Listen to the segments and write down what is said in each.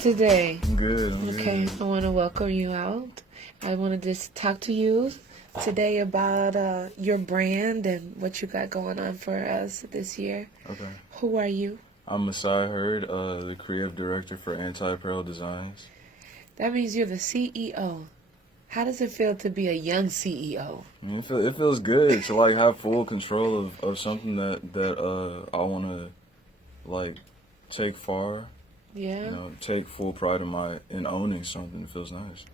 today? I'm good. Okay, I want to welcome you out. I want to just talk to you today about your brand and what you got going on for us this year. Okay. Who are you? I'm Masai Heard, the creative director for Anti Apparel Designs. That means you're the CEO. How does it feel to be a young CEO? I mean, it feels good to like have full control of something that I want to like take far. Yeah. You know, take full pride in owning something. It feels nice.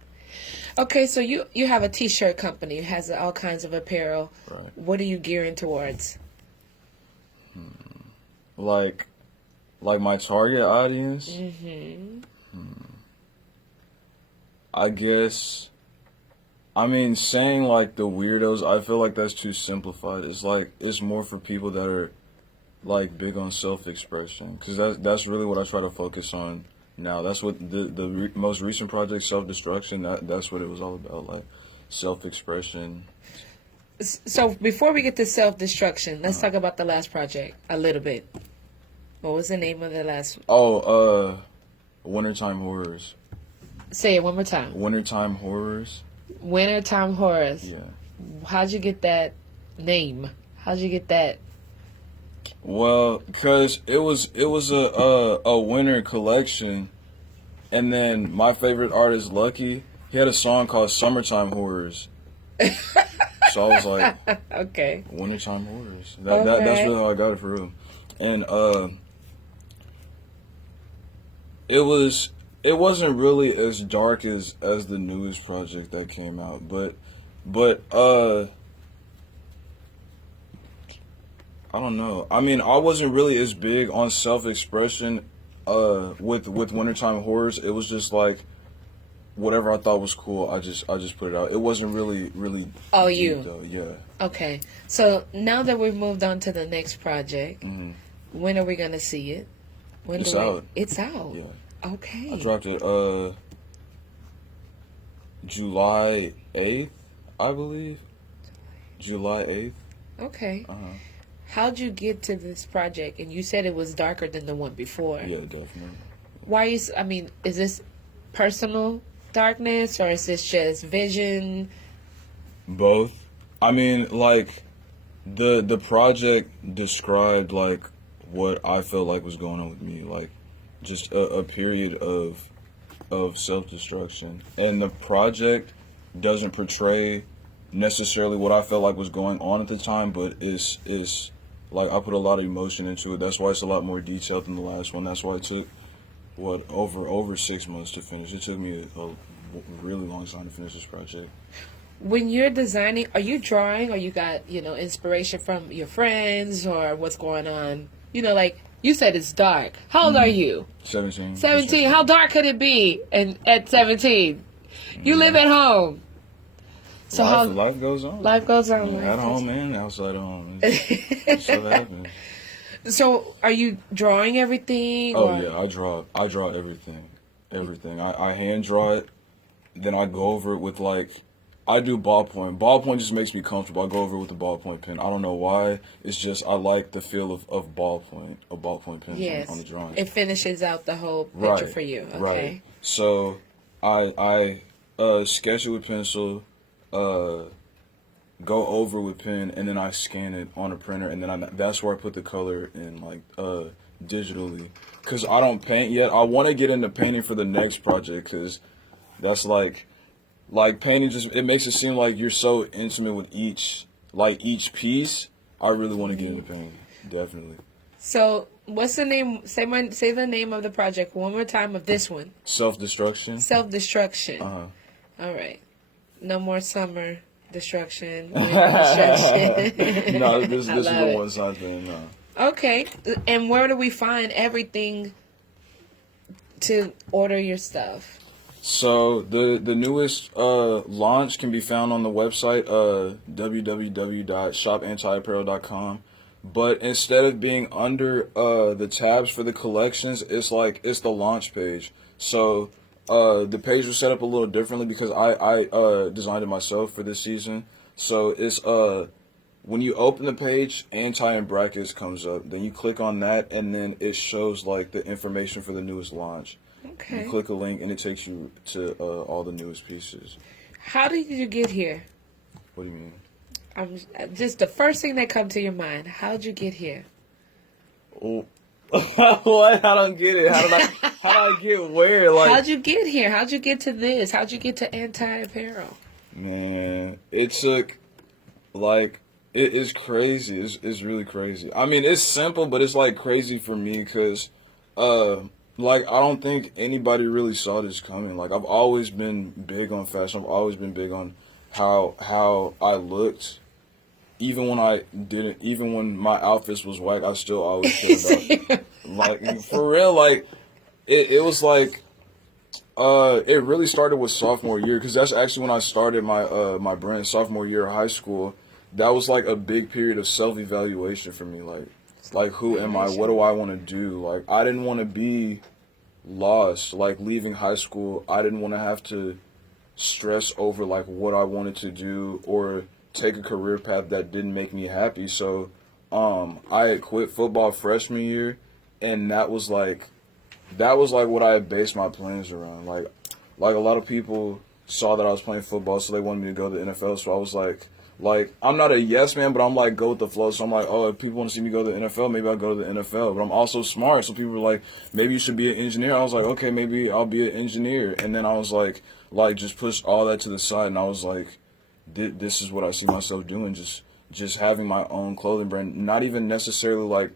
Okay, so you have a T-shirt company. It has all kinds of apparel. Right. What are you gearing towards? Like my target audience. I guess. I mean, saying like the weirdos, I feel like that's too simplified. It's more for people that are like big on self-expression, because that's really what I try to focus on now. That's what the most recent project, Self-Destruction, that's what it was all about, like self-expression. So before we get to self-destruction, let's talk about the last project a little bit. What was the name of the last? Wintertime Horrors. Say it one more time. Wintertime Horrors. Wintertime Horrors. Yeah. How'd you get that name? How'd you get that? Well, because it was a winter collection, and then my favorite artist, Lucky, he had a song called Summertime Horrors. So I was like, okay, Wintertime Horrors. Okay. That's really how I got it for real. And it wasn't really as dark as the newest project that came out, but I don't know. I mean, I wasn't really as big on self-expression with Wintertime Horrors. It was just like whatever I thought was cool, I just put it out. It wasn't really Oh, deep, you. though. Yeah. Okay, so now that we've moved on to the next project, when are we gonna see it? It's out. It's out. Yeah. Okay. I dropped it July 8th, I believe. July 8th. Okay. Uh-huh. How'd you get to this project? And you said it was darker than the one before. Yeah, definitely. Why I mean, is this personal darkness or is this just vision? Both. I mean, like the project described like what I felt like was going on with me, like just a period of self-destruction. And the project doesn't portray necessarily what I felt like was going on at the time, but is like I put a lot of emotion into it. That's why it's a lot more detailed than the last one. That's why it took over 6 months to finish. It took me a really long time to finish this project. When you're designing, are you drawing or you got, inspiration from your friends or what's going on? Like you said it's dark. How old are you? 17. 17. How dark could it be? And at 17, you live at home. So life goes on. Life goes on. At home and outside of home. It so happens. So, are you drawing everything? Oh yeah, I draw everything. I hand draw it, then I go over it with I do ballpoint. Ballpoint just makes me comfortable. I go over it with a ballpoint pen. I don't know why. It's just I like the feel of ballpoint pen on the drawing. It finishes out the whole picture for you. Okay. Right. So I sketch it with pencil. Go over with pen, and then I scan it on a printer, and then that's where I put the color in, digitally. Cause I don't paint yet. I want to get into painting for the next project, cause that's like painting it makes it seem like you're so intimate with each piece. I really want to get into painting, definitely. So what's the name? Say the name of the project one more time of this one. Self-Destruction. Self-Destruction. Uh-huh. All right. No more summer destruction. Destruction. No, this is a one-side thing. No. Okay. And where do we find everything to order your stuff? So the newest launch can be found on the website www.shopantiapparel.com. But instead of being under the tabs for the collections, it's the launch page. So the page was set up a little differently because I designed it myself for this season. So it's when you open the page, Anti in brackets comes up. Then you click on that, and then it shows the information for the newest launch. You Okay. click a link and it takes you to all the newest pieces. How did you get here? What do you mean? I'm just the first thing that come to your mind. How'd you get here? Oh. What? I don't get it. How did I get where? Like, How'd you get here? How'd you get to this? How'd you get to Anti Apparel? man, it took like it is crazy. It's really crazy. I mean, it's simple, but it's like crazy for me because, like I don't think anybody really saw this coming. Like I've always been big on fashion. I've always been big on how I looked. Even when my outfits was whack, I still always cared about. Like for real, like it was like it really started with sophomore year because that's actually when I started my brand. Sophomore year of high school, that was like a big period of self evaluation for me. Like who am I? What do I want to do? Like I didn't want to be lost. Like leaving high school, I didn't want to have to stress over like what I wanted to do or take a career path that didn't make me happy. So I had quit football freshman year, and that was like what I had based my plans around. Like a lot of people saw that I was playing football, so they wanted me to go to the NFL. So I was like I'm not a yes man, but I'm like go with the flow. So I'm like, oh, if people want to see me go to the NFL, maybe I'll go to the NFL. But I'm also smart, so people were like, maybe you should be an engineer. I was like, okay, maybe I'll be an engineer. And then I was like just push all that to the side, and I was like, this is what I see myself doing, just having my own clothing brand, not even necessarily like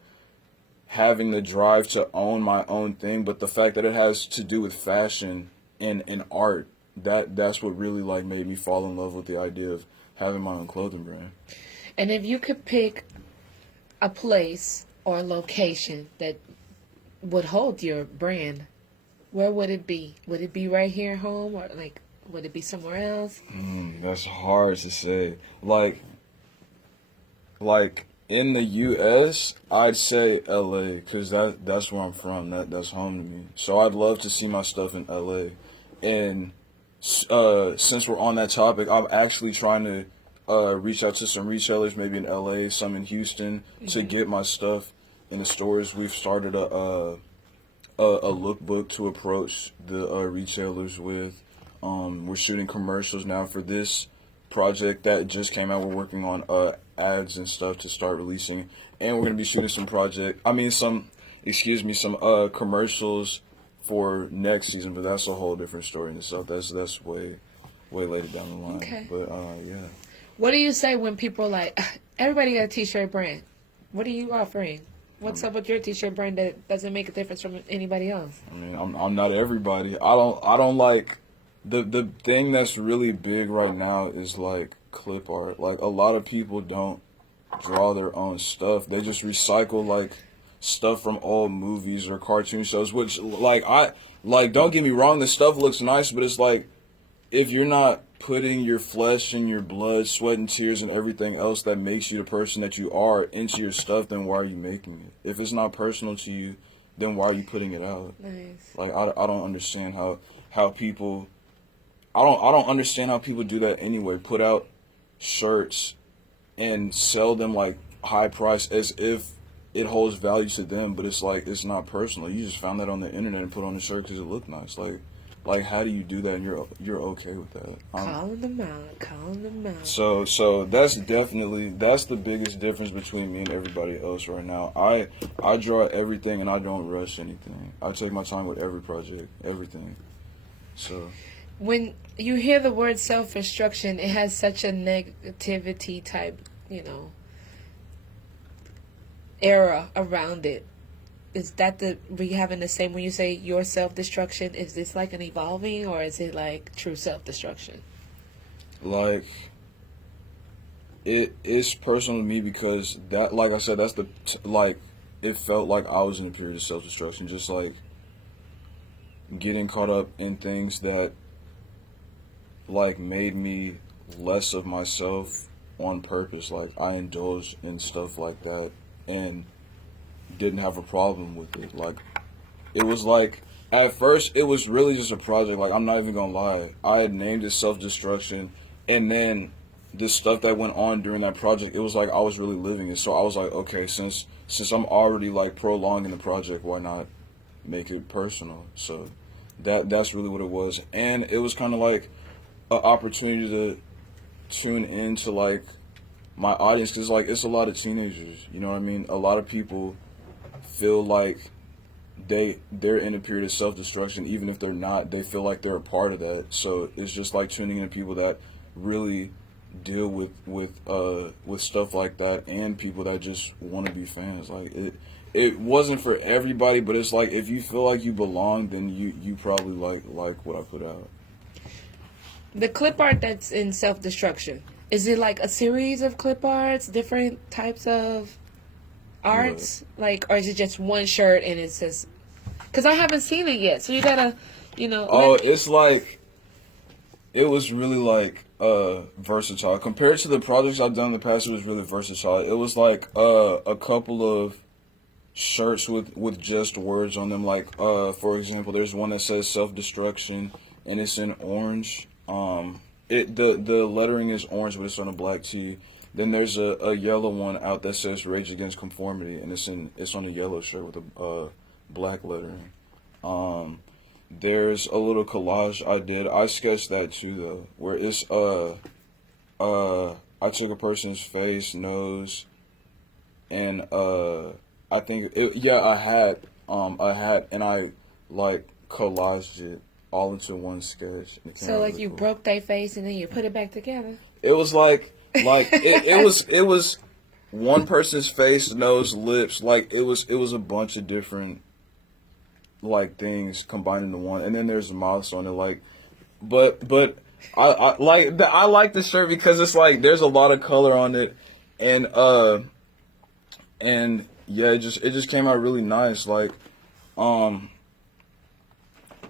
having the drive to own my own thing, but the fact that it has to do with fashion and art, that's what really like made me fall in love with the idea of having my own clothing brand. And if you could pick a place or a location that would hold your brand, where would it be? Would it be right here at home, or like would it be somewhere else? That's hard to say. Like in the U.S., I'd say L.A. because that's where I'm from. That's home to me. So I'd love to see my stuff in L.A. And since we're on that topic, I'm actually trying to reach out to some retailers, maybe in L.A., some in Houston, to get my stuff in the stores. We've started a lookbook to approach the retailers with. We're shooting commercials now for this project that just came out. We're working on ads and stuff to start releasing, and we're gonna be shooting some commercials for next season. But that's a whole different story in itself. That's way later down the line. Okay. But yeah. What do you say when people are like, everybody got a t-shirt brand? What are you offering? What's up with your t-shirt brand that doesn't make a difference from anybody else? I mean, I'm not everybody. I don't like the thing that's really big right now is like clip art. Like a lot of people don't draw their own stuff. They just recycle like stuff from old movies or cartoon shows, which don't get me wrong, the stuff looks nice, but it's like if you're not putting your flesh and your blood, sweat and tears and everything else that makes you the person that you are into your stuff, then why are you making it? If it's not personal to you, then why are you putting it out? Nice. Like I don't understand how people I don't understand how people do that anyway. Put out shirts and sell them like high price as if it holds value to them, but it's like it's not personal. You just found that on the internet and put on the shirt because it looked nice. Like how do you do that? And you're okay with that? Calling them out. So that's the biggest difference between me and everybody else right now. I draw everything and I don't rush anything. I take my time with every project, everything. So. When you hear the word self-instruction, it has such a negativity type, era around it. Is that we having the same when you say your self-destruction? Is this like an evolving, or is it like true self-destruction? Like, it is personal to me because that, like I said, it felt like I was in a period of self-destruction, just like getting caught up in things that like made me less of myself on purpose. Like I indulged in stuff like that and didn't have a problem with it. Like it was like at first it was really just a project. Like I'm not even gonna lie, I had named it self-destruction, and then the stuff that went on during that project, it was like I was really living it. So I was like, okay, since I'm already like prolonging the project, why not make it personal? So That's really what it was, and it was kind of like an opportunity to tune into like my audience, because like it's a lot of teenagers. You know what I mean? A lot of people feel like they're in a period of self-destruction, even if they're not. They feel like they're a part of that. So it's just like tuning in people that really deal with stuff like that, and people that just want to be fans. Like it wasn't for everybody, but it's like if you feel like you belong, then you probably like what I put out. The clip art that's in self-destruction, is it like a series of clip arts, different types of arts, like, or is it just one shirt and it says? Because I haven't seen it yet, so you gotta, Oh, it's like it was really like versatile compared to the projects I've done in the past. It was really versatile. It was like a couple of shirts with just words on them. Like for example, there's one that says self-destruction and it's in orange. The lettering is orange, but it's on a black tee. Then there's a yellow one out that says Rage Against Conformity, and it's on a yellow shirt with a black lettering. There's a little collage I did. I sketched that too though, where it's I took a person's face, nose, and I think a hat, and I like collaged it all into one sketch. So like you broke their face and then you put it back together. It was like it was one person's face, nose, lips. Like it was a bunch of different like things combined into one, and then there's mouths on it. Like, but I like the shirt because it's like there's a lot of color on it, and yeah, it just came out really nice. Like,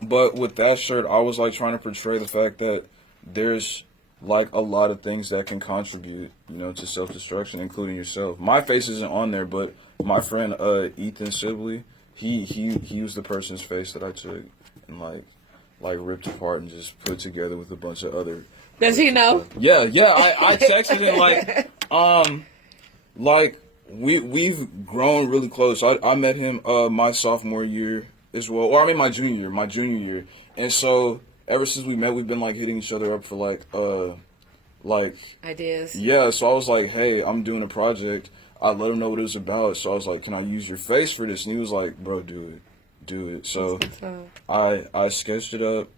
but with that shirt, I was like trying to portray the fact that there's like a lot of things that can contribute, to self-destruction, including yourself. My face isn't on there, but my friend Ethan Sibley, he used the person's face that I took and like ripped apart and just put together with a bunch of other. Does he know? Yeah. I texted him like we've grown really close. I met him my sophomore year as well, or I mean my junior year, and so ever since we met, we've been like hitting each other up for like ideas. Yeah, so I was like, hey, I'm doing a project. I let him know what it was about. So I was like, can I use your face for this? And he was like, bro, do it. So I sketched it up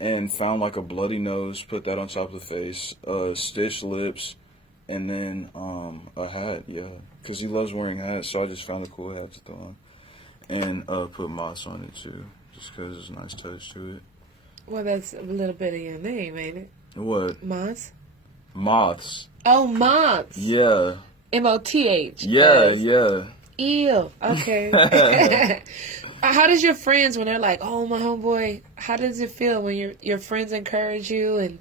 and found like a bloody nose, put that on top of the face, stitched lips, and then a hat. Yeah, because he loves wearing hats. So I just found a cool hat to throw on and put moss on it too. Just because it's a nice touch to it. Well, that's a little bit of your name, ain't it? What? Moths? Moths. Oh, moths. Yeah. M-O-T-H. Yeah. Ew. Okay. How does your friends, when they're like, oh, my homeboy, how does it feel when your friends encourage you and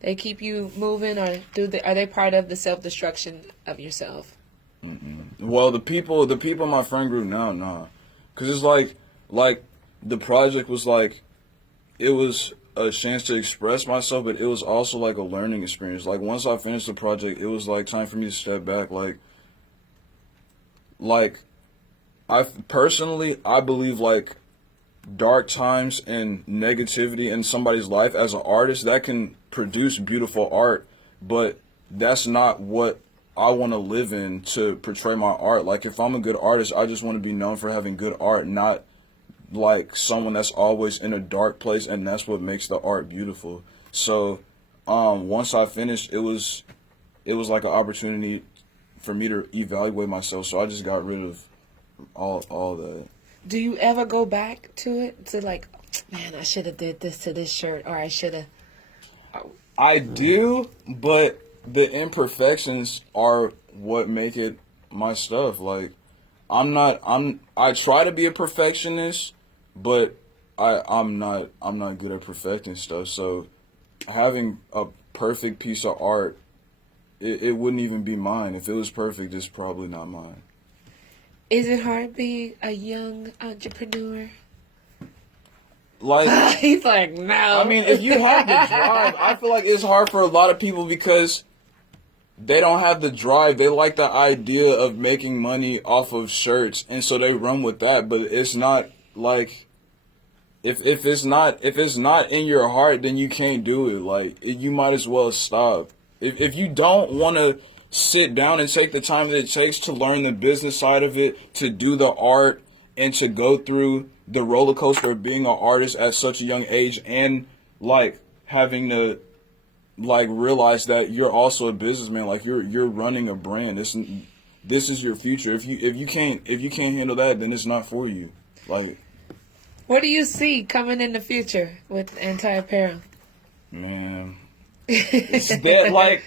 they keep you moving, or are they part of the self-destruction of yourself? Mm-mm. Well, the people in my friend group now, nah. Because it's like, the project was like, it was a chance to express myself, but it was also like a learning experience. Like once I finished the project, it was like time for me to step back. Like I believe like dark times and negativity in somebody's life as an artist, that can produce beautiful art, but that's not what I want to live in to portray my art. Like if I'm a good artist, I just want to be known for having good art, not like someone that's always in a dark place, and that's what makes the art beautiful. So once I finished, it was like an opportunity for me to evaluate myself. So I just got rid of all that. Do you ever go back to it to like, man, I should have did this to this shirt, or I should have? I do, but the imperfections are what make it my stuff. Like I try to be a perfectionist, but I'm not good at perfecting stuff. So having a perfect piece of art, it wouldn't even be mine. If it was perfect, it's probably not mine. Is it hard being a young entrepreneur? Like he's like, no. I mean, if you have the drive, I feel like it's hard for a lot of people because they don't have the drive. They like the idea of making money off of shirts, and so they run with that. But it's not like if it's not in your heart, then you can't do it. Like you might as well stop. If you don't want to sit down and take the time that it takes to learn the business side of it, to do the art, and to go through the roller coaster of being an artist at such a young age, and like having to like realize that you're also a businessman, like you're running a brand. This is your future. If you can't handle that, then it's not for you. Like, what do you see coming in the future with Anti Apparel? Man, it's that like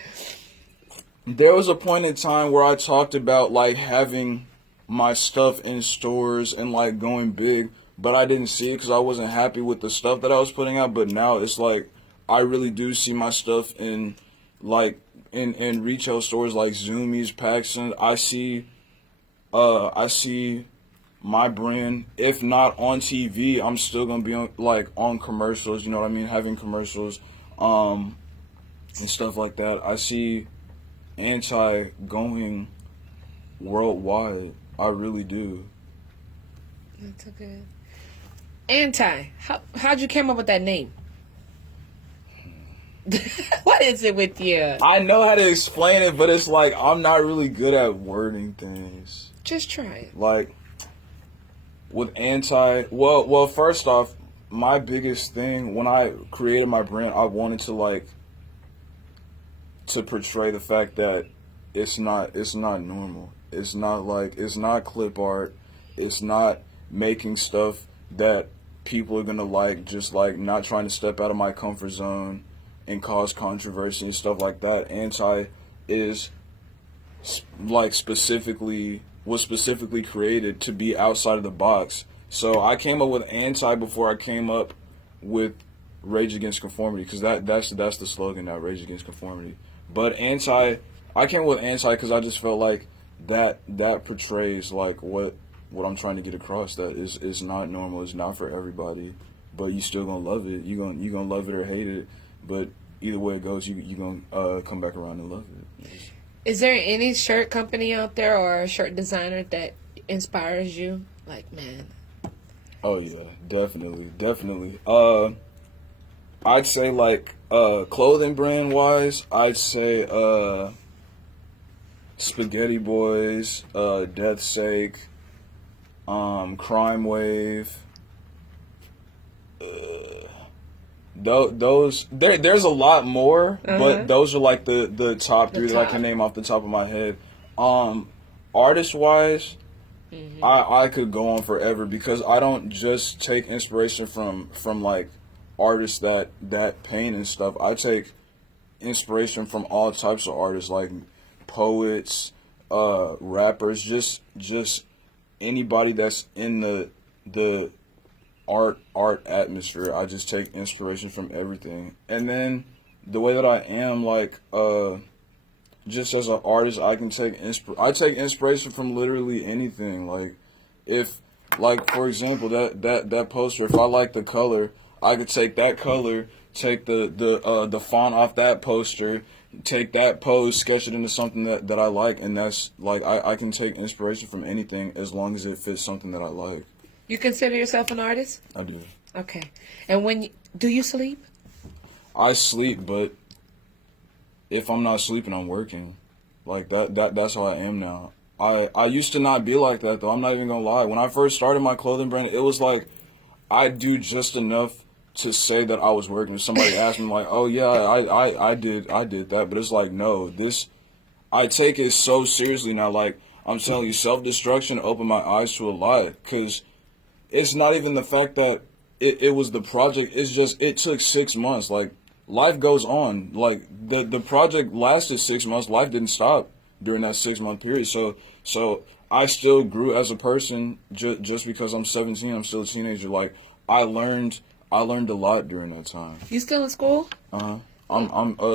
there was a point in time where I talked about like having my stuff in stores and like going big, but I didn't see it because I wasn't happy with the stuff that I was putting out. But now it's like I really do see my stuff in like in retail stores like Zoomies, Paxson. I see my brand, if not on TV, I'm still gonna be on commercials. You know what I mean? Having commercials, and stuff like that. I see Anti going worldwide. I really do. That's okay. Anti, how'd you come up with that name? What is it with you? I know how to explain it, but it's like I'm not really good at wording things. Just try it. Like with Anti, well, first off, my biggest thing when I created my brand, I wanted to portray the fact that it's not normal. It's not clip art. It's not making stuff that people are gonna like, just like not trying to step out of my comfort zone and cause controversy and stuff like that. Anti is like was specifically created to be outside of the box. So I came up with Anti before I came up with Rage Against Conformity, because that's the slogan now, Rage Against Conformity. But I came up with Anti because I just felt like that portrays like what I'm trying to get across, that is not normal, it's not for everybody, but you still gonna love it. You gonna love it or hate it, but either way it goes, you gonna come back around and love it. Is there any shirt company out there or a shirt designer that inspires you? Like, man. Oh yeah, definitely. I'd say like clothing brand wise, I'd say Spaghetti Boys, Death's Sake, Crime Wave. There's a lot more, but those are like the top three that I can name off the top of my head. Artist wise, I could go on forever, because I don't just take inspiration from like artists that paint and stuff. I take inspiration from all types of artists, like poets, rappers, just anybody that's in the art atmosphere. I just take inspiration from everything. And then the way that I am, like just as an artist, I can take inspiration from literally anything. Like if, like for example, that poster, if I like the color, I could take that color, take the font off that poster, take that pose, sketch it into something that I like, and that's like I can take inspiration from anything as long as it fits something that I like. You consider yourself an artist? I do. Okay. And do you sleep? I sleep, but if I'm not sleeping, I'm working. Like that's how I am now. I used to not be like that though. I'm not even gonna lie. When I first started my clothing brand, it was like I do just enough to say that I was working. If somebody asked me like, "Oh yeah, I did that," but it's like, no, I take it so seriously now. Like I'm telling you, self-destruction opened my eyes to a lot, because it's not even the fact that it was the project. It's just it took 6 months. Like life goes on. Like the project lasted 6 months. Life didn't stop during that 6-month period. So I still grew as a person. Just because I'm 17, I'm still a teenager. Like I learned a lot during that time. You still in school? I'm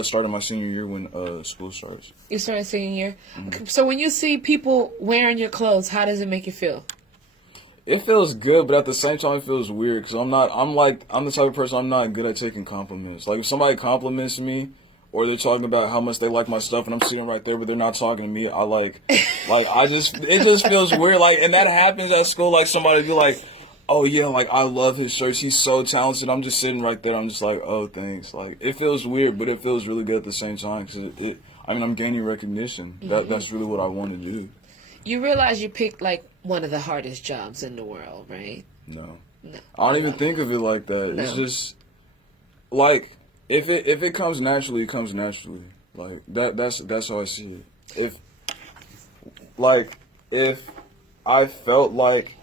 starting my senior year when school starts. You started senior year. Mm-hmm. So when you see people wearing your clothes, how does it make you feel? It feels good, but at the same time, it feels weird, because I'm the type of person, I'm not good at taking compliments. Like if somebody compliments me, or they're talking about how much they like my stuff, and I'm sitting right there, but they're not talking to me, it just feels weird. Like, and that happens at school. Like somebody be like, oh yeah, like I love his shirts. He's so talented. I'm just sitting right there. I'm just like, oh, thanks. Like it feels weird, but it feels really good at the same time because I mean, I'm gaining recognition. That's really what I want to do. You realize you picked like one of the hardest jobs in the world, right? No, No. I don't even think of it like that. No. It's just like if it comes naturally, it comes naturally. Like that's how I see it. If I felt like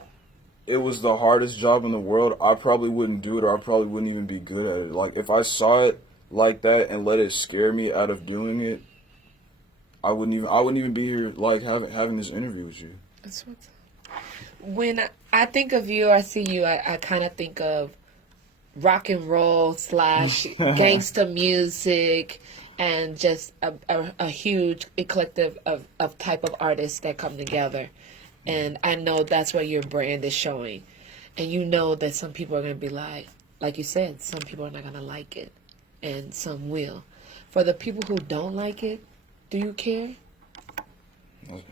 it was the hardest job in the world, I probably wouldn't do it, or I probably wouldn't even be good at it. Like if I saw it like that and let it scare me out of doing it, I wouldn't even be here like having this interview with you. That's what's when I think of you, I see you, I kind of think of rock and roll / gangsta music and just a huge eclectic of type of artists that come together. And I know that's where your brand is showing. And you know that some people are going to be like you said, some people are not going to like it. And some will. For the people who don't like it, do you care?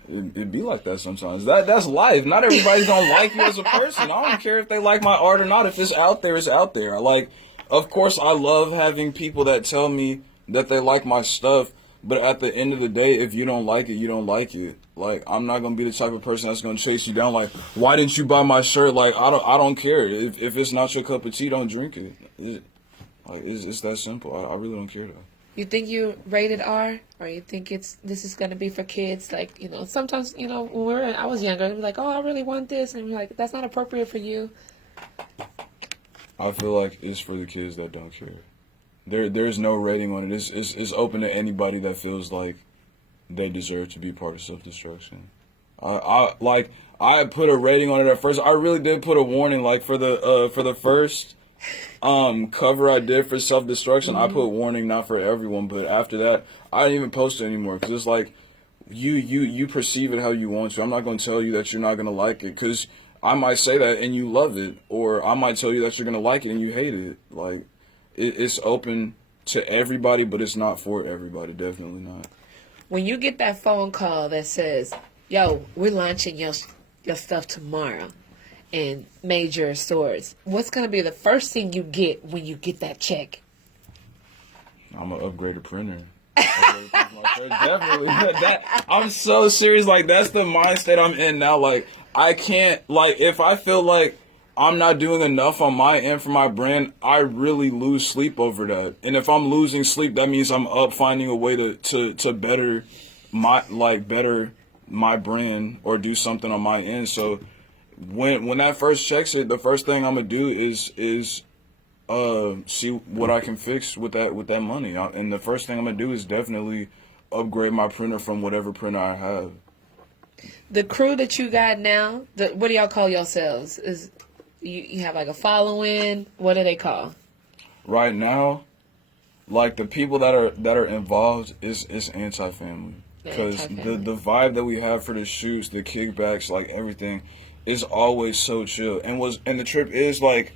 It'd be like that sometimes. That's life. Not everybody's gonna like you as a person. I don't care if they like my art or not. If it's out there, it's out there. Like, of course, I love having people that tell me that they like my stuff. But at the end of the day, if you don't like it, you don't like it. Like, I'm not gonna be the type of person that's gonna chase you down. Like, why didn't you buy my shirt? Like, I don't care. If it's not your cup of tea, don't drink it. It's that simple. I really don't care though. You think you rated R, or you think this is gonna be for kids? Like, you know, sometimes, you know, when I was younger, it was like, oh, I really want this, and we're like, that's not appropriate for you. I feel like it's for the kids that don't care. There's no rating on it. It's open to anybody that feels like they deserve to be part of self-destruction. I put a rating on it at first. I really did put a warning, like for the first cover I did for self-destruction. I put warning, not for everyone, but after that I didn't even post it anymore because it's like you perceive it how you want to. I'm not going to tell you that you're not going to like it because I might say that and you love it, or I might tell you that you're going to like it and you hate it. Like it's open to everybody, but it's not for everybody. Definitely not. When you get that phone call that says, yo, we're launching your stuff tomorrow in major stores, what's going to be the first thing you get when you get that check? I'm gonna upgrade a printer. Definitely. I'm so serious. Like, that's the mindset I'm in now. Like, I can't, like, if I feel like I'm not doing enough on my end for my brand, I really lose sleep over that. And if I'm losing sleep, that means I'm up finding a way to better my brand or do something on my end. So when that first check's hit, the first thing I'm gonna do is see what I can fix with that money. And the first thing I'm gonna do is definitely upgrade my printer from whatever printer I have. The crew that you got now, what do y'all call yourselves? Is you have like a following? What do they call? Right now, like the people that are involved is anti-family, because the vibe that we have for the shoots, the kickbacks, like everything, is always so chill. And the trip is like,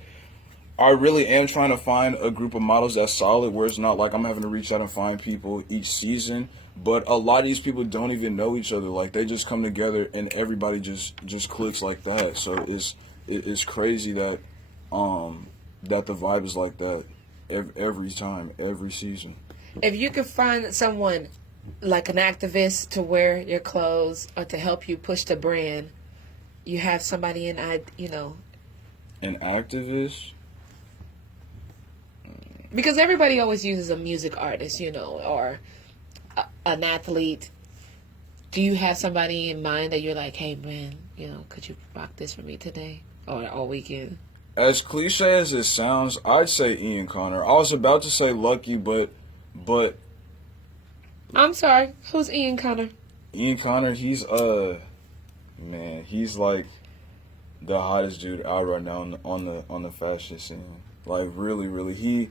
I really am trying to find a group of models that's solid, where it's not like I'm having to reach out and find people each season. But a lot of these people don't even know each other. Like, they just come together and everybody just clicks like that. So it's crazy that that the vibe is like that every time, every season. If you could find someone like an activist to wear your clothes or to help you push the brand, you have somebody an activist? Because everybody always uses a music artist, or an athlete. Do you have somebody in mind that you're like, hey, man, could you rock this for me today or all weekend? As cliche as it sounds, I'd say Ian Connor. I was about to say Lucky, but I'm sorry. Who's Ian Connor? Ian Connor, he's he's like the hottest dude out right now on the fashion scene. Like, really, really. He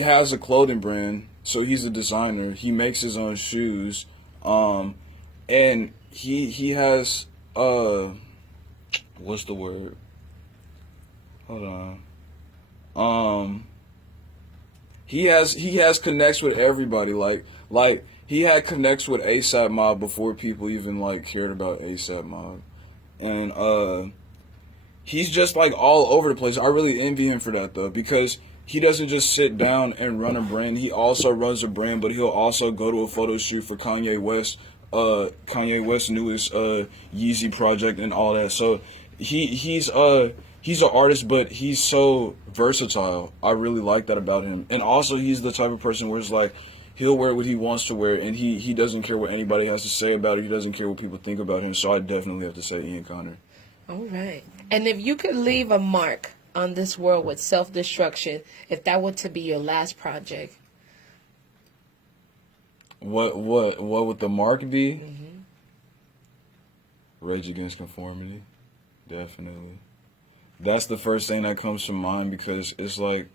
has a clothing brand, so he's a designer. He makes his own shoes, and he has what's the word? Hold on. He has connects with everybody. Like he had connects with ASAP Mob before people even like cared about ASAP Mob, and he's just like all over the place. I really envy him for that though, because he doesn't just sit down and run a brand. He also runs a brand, but he'll also go to a photo shoot for Kanye West's newest Yeezy project and all that. So he's an artist, but he's so versatile. I really like that about him. And also he's the type of person where it's like he'll wear what he wants to wear, and he doesn't care what anybody has to say about it. He doesn't care what people think about him. So I definitely have to say Ian Connor. All right. And if you could leave a mark on this world with self-destruction, if that were to be your last project, what would the mark be? Mm-hmm. Rage Against Conformity, definitely. That's the first thing that comes to mind, because it's like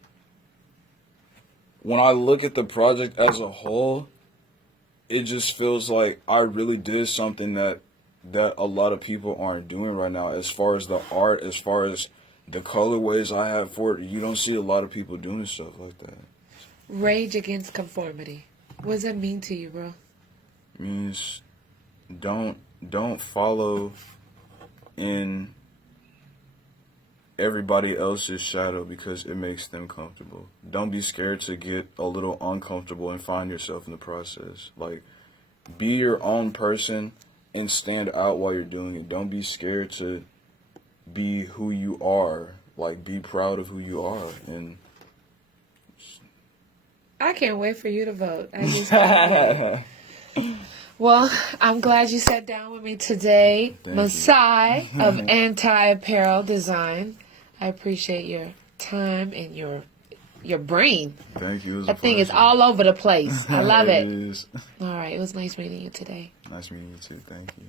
when I look at the project as a whole, it just feels like I really did something that a lot of people aren't doing right now. As far as the art, as far as the colorways I have for it, you don't see a lot of people doing stuff like that. Rage Against Conformity. What does that mean to you, bro? It means don't follow in everybody else's shadow because it makes them comfortable. Don't be scared to get a little uncomfortable and find yourself in the process. Like, be your own person and stand out while you're doing it. Don't be scared to be who you are. Like, be proud of who you are. And I can't wait for you to vote. I just can't wait. Well, I'm glad you sat down with me today, Masai of Anti Apparel Design. I appreciate your time and your brain. Thank you. That thing is all over the place. I love it. It is. All right. It was nice meeting you today. Nice meeting you too. Thank you.